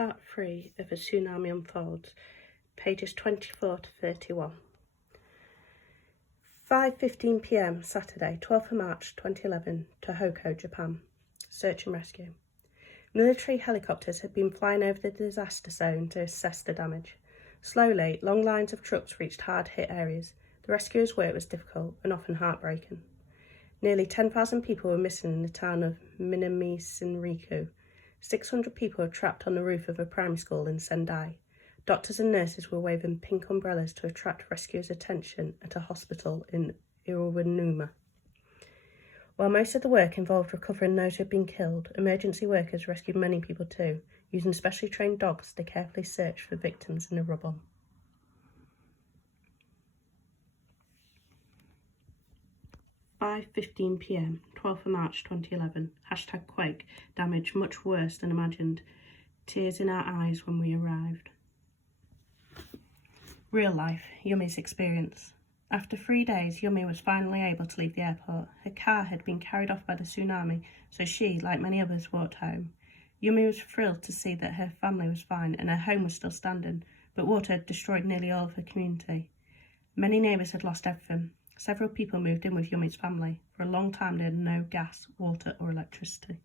Part 3 of A Tsunami Unfolds, pages 24 to 31. 5:15 p.m. Saturday, 12th of March 2011, Tohoku, Japan. Search and rescue. Military helicopters had been flying over the disaster zone to assess the damage. Slowly, long lines of trucks reached hard-hit areas. The rescuers' work was difficult and often heartbreaking. Nearly 10,000 people were missing in the town of Minami-Shinriku. 600 people were trapped on the roof of a primary school in Sendai. Doctors and nurses were waving pink umbrellas to attract rescuers' attention at a hospital in Iwanuma. While most of the work involved recovering those who had been killed, emergency workers rescued many people too, using specially trained dogs to carefully search for victims in the rubble. "5:15 p.m, 12th of March 2011, #Quake, damage much worse than imagined. Tears in our eyes when we arrived." Real life, Yumi's experience. After 3 days, Yumi was finally able to leave the airport. Her car had been carried off by the tsunami, so she, like many others, walked home. Yumi was thrilled to see that her family was fine and her home was still standing, but water had destroyed nearly all of her community. Many neighbours had lost everything. Several people moved in with Yumi's family. For a long time, they had no gas, water or electricity.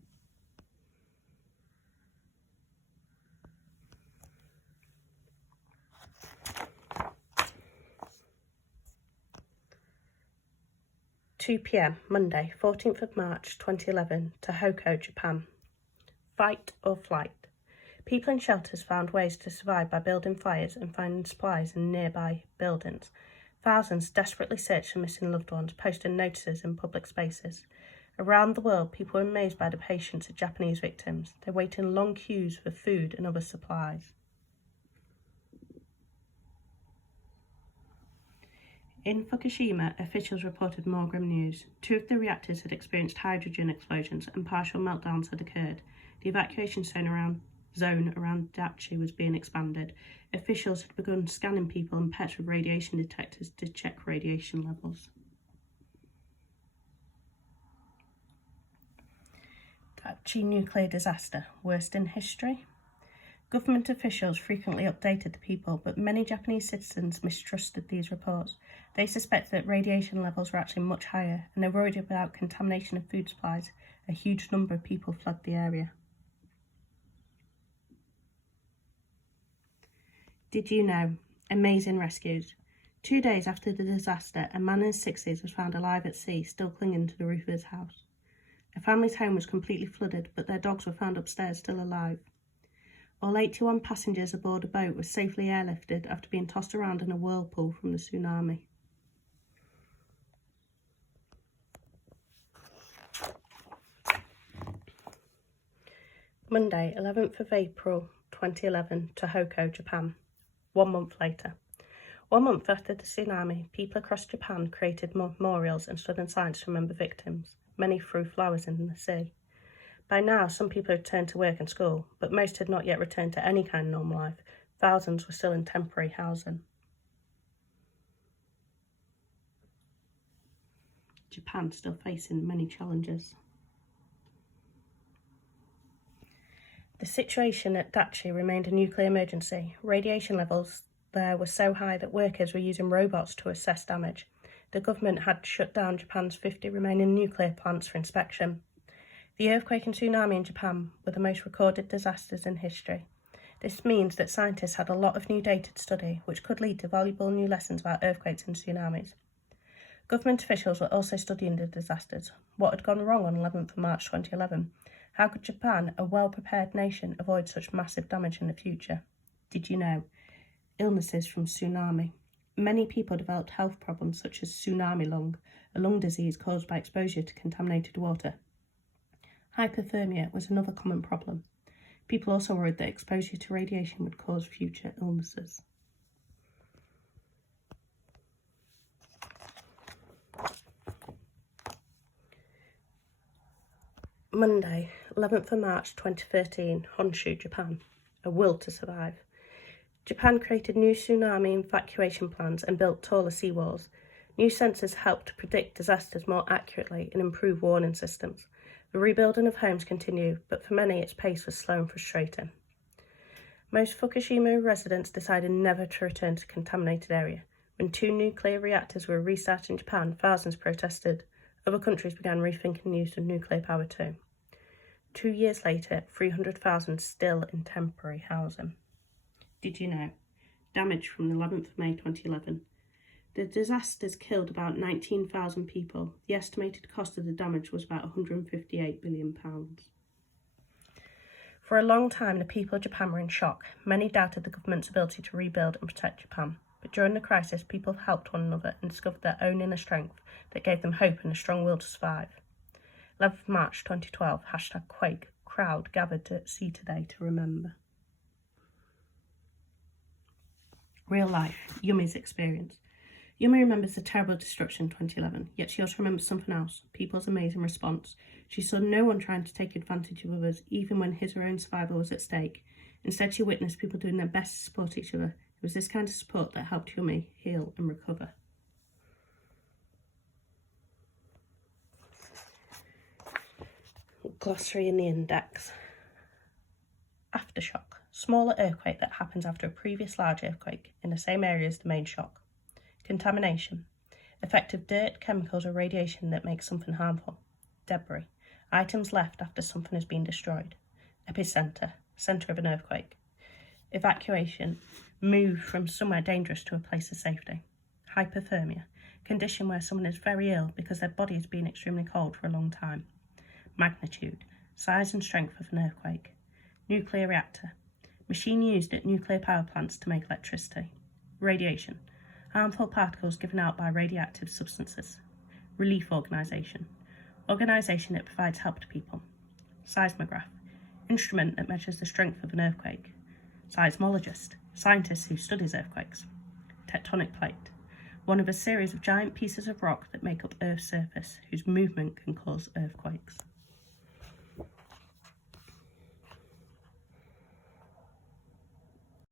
"2 p.m, Monday, 14th of March 2011, Tohoku, Japan. Fight or flight. People in shelters found ways to survive by building fires and finding supplies in nearby buildings. Thousands desperately searched for missing loved ones, posting notices in public spaces. Around the world, people were amazed by the patience of Japanese victims. They waited in long queues for food and other supplies. In Fukushima, officials reported more grim news. 2 of the reactors had experienced hydrogen explosions and partial meltdowns had occurred. The evacuation zone around Dachi was being expanded. Officials had begun scanning people and pets with radiation detectors to check radiation levels. Dachi nuclear disaster, worst in history? Government officials frequently updated the people, but many Japanese citizens mistrusted these reports. They suspected that radiation levels were actually much higher, and they worried about contamination of food supplies. A huge number of people fled the area. Did you know? Amazing rescues. 2 days after the disaster, a man in his 60s was found alive at sea, still clinging to the roof of his house. A family's home was completely flooded, but their dogs were found upstairs still alive. All 81 passengers aboard a boat were safely airlifted after being tossed around in a whirlpool from the tsunami. Monday, 11th of April 2011, Tohoku, Japan. 1 month later. 1 month after the tsunami, people across Japan created memorials and stood in silence to remember victims. Many threw flowers in the sea. By now, some people had returned to work and school, but most had not yet returned to any kind of normal life. Thousands were still in temporary housing. Japan still facing many challenges. The situation at Dachi remained a nuclear emergency. Radiation levels there were so high that workers were using robots to assess damage. The government had shut down Japan's 50 remaining nuclear plants for inspection. The earthquake and tsunami in Japan were the most recorded disasters in history. This means that scientists had a lot of new data to study, which could lead to valuable new lessons about earthquakes and tsunamis. Government officials were also studying the disasters. What had gone wrong on 11th of March 2011? How could Japan, a well-prepared nation, avoid such massive damage in the future? Did you know? Illnesses from tsunami. Many people developed health problems such as tsunami lung, a lung disease caused by exposure to contaminated water. Hypothermia was another common problem. People also worried that exposure to radiation would cause future illnesses. Monday, 11th of March 2013, Honshu, Japan. A will to survive. Japan created new tsunami evacuation plans and built taller seawalls. New sensors helped to predict disasters more accurately and improve warning systems. The rebuilding of homes continued, but for many its pace was slow and frustrating. Most Fukushima residents decided never to return to the contaminated area. When 2 nuclear reactors were restarted in Japan, thousands protested. Other countries began rethinking the use of nuclear power too. 2 years later, 300,000 still in temporary housing. Did you know? Damage from the 11th of May 2011. The disasters killed about 19,000 people. The estimated cost of the damage was about £158 billion. For a long time, the people of Japan were in shock. Many doubted the government's ability to rebuild and protect Japan. But during the crisis, people helped one another and discovered their own inner strength that gave them hope and a strong will to survive. 11th of March 2012, #Quake, crowd gathered at Sea Today to remember. Real life, Yumi's experience. Yumi remembers the terrible destruction in 2011, yet she also remembers something else, people's amazing response. She saw no one trying to take advantage of others, even when his or her own survival was at stake. Instead, she witnessed people doing their best to support each other. It was this kind of support that helped Yumi heal and recover. Glossary in the index. Aftershock. Smaller earthquake that happens after a previous large earthquake in the same area as the main shock. Contamination. Effect of dirt, chemicals or radiation that makes something harmful. Debris. Items left after something has been destroyed. Epicenter. Centre of an earthquake. Evacuation. Move from somewhere dangerous to a place of safety. Hypothermia. Condition where someone is very ill because their body has been extremely cold for a long time. Magnitude. Size and strength of an earthquake. Nuclear reactor. Machine used at nuclear power plants to make electricity. Radiation. Harmful particles given out by radioactive substances. Relief organisation. Organisation that provides help to people. Seismograph. Instrument that measures the strength of an earthquake. Seismologist. Scientist who studies earthquakes. Tectonic plate. One of a series of giant pieces of rock that make up Earth's surface, whose movement can cause earthquakes.